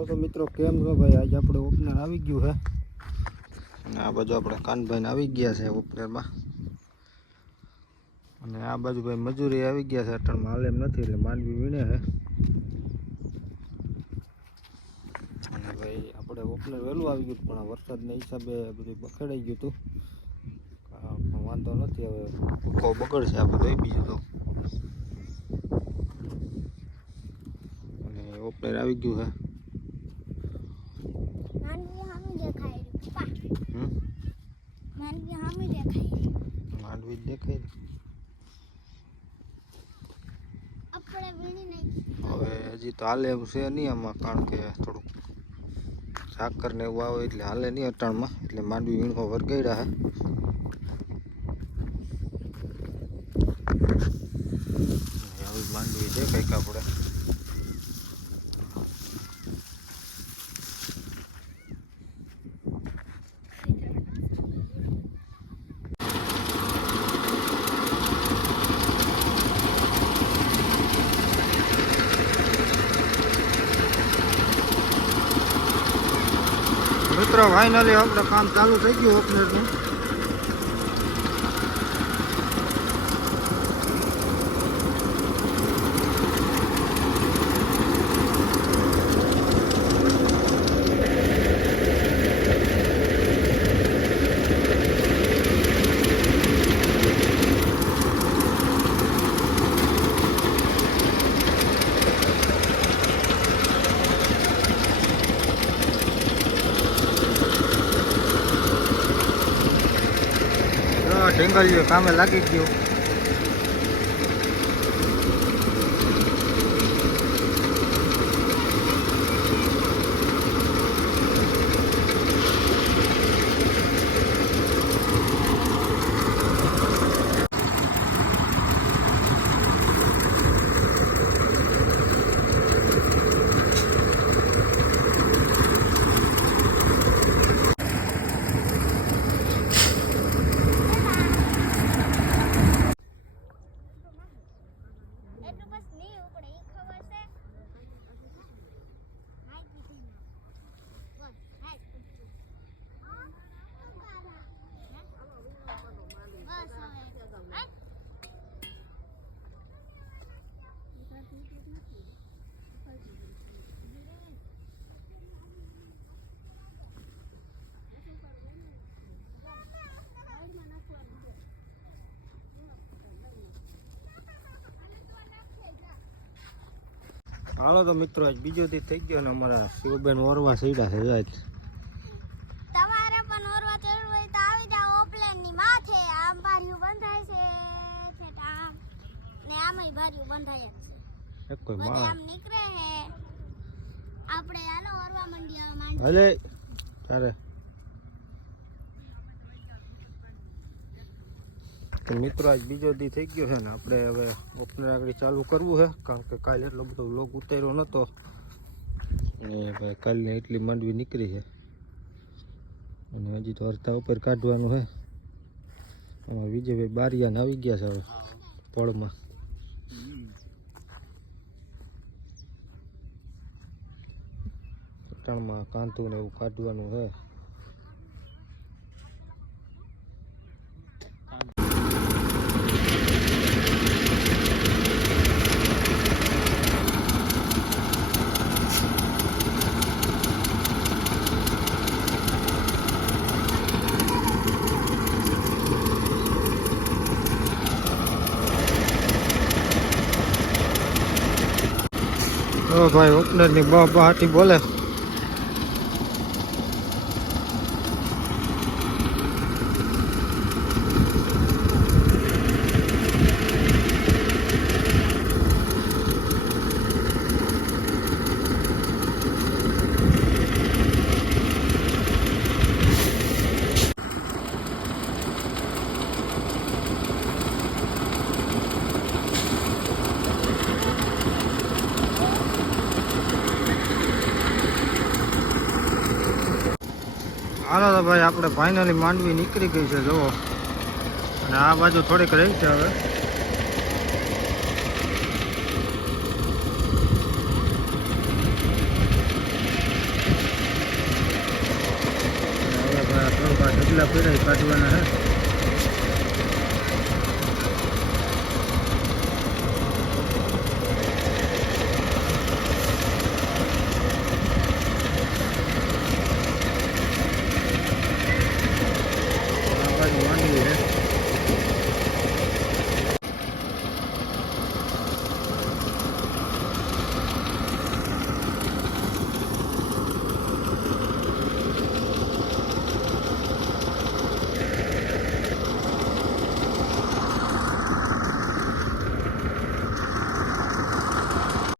હાલો તો મિત્રો કેમ છો ભાઈ? આજે આપણે ઓપનર આવી ગયું છે અને આ બાજુ આપણે કાનભાઈ આવી ગયા છે ઓપનરમાં, અને આ બાજુ ભાઈ મજૂરી આવી ગયા છે. અટણમાં હાલ એમ નથી એટલે માંડવી વીણે છે. અને ભાઈ આપણે ઓપનર વહેલું આવી ગયું પણ વરસાદના હિસાબે બધું બખેડાઈ ગયું હતું. વાંધો નથી, હવે ભૂખો બગડશે આ બધું બીજું તો. અને ઓપનર આવી ગયું છે. માંડવી દેખાય હવે હજી તો હાલે એમ છે નહીં આમાં, કારણ કે થોડુંક સાકર ને એવું આવે એટલે હાલે નહીં અટાણમાં, એટલે માંડવી વીણકો વરગાડ્યા છે. આવી માંડવી છે કંઈક આપણે. મિત્રો ફાઇનલી આપણે કામ ચાલુ થઈ ગયું ઓપનરનું. ઢેંગલિયો કામે લાગી ગયો. હાલો તો મિત્રો આજ બીજો દી થઈ ગયો ને અમારા શિવબેન ઓરવા સઈડા છે. તમારે પણ ઓરવા ચડવું હોય તો આવી જાઓ ઓપલેન ની માથે. આમ બારીયું બંધાય છે આમ ને આમય બારીયું બંધાય છે. એક કોઈ બધે માં આમ નીકળે છે. આપણે આનો ઓરવા મંડિયા માંડ હલે તારે તો મિત્રો આજ બીજો દી થઈ ગયો છે ને આપણે હવે ઓપનર આગળ ચાલુ કરવું છે, કારણ કે કાલે એટલો બધો વ્લોગ ઉતાર્યો નહોતો અને ભાઈ કાલની એટલી માંડવી નીકળી છે અને હજી તો અડધા ઉપર કાઢવાનું છે. આમાં વિજયભાઈ બારિયાને આવી ગયા છે હવે પળમાં. પટાણમાં કાંતું ને એવું કાઢવાનું છે. ભાઈ ઓપનર ની બહાટી બોલે. હાલો તો ભાઈ આપણે ફાઇનલી માંડવી નીકળી ગઈ છે જુઓ, અને આ બાજુ થોડીક રહી છે હવે. પેડા કાઢવાના હે. આ બાજુ માંડવી હે.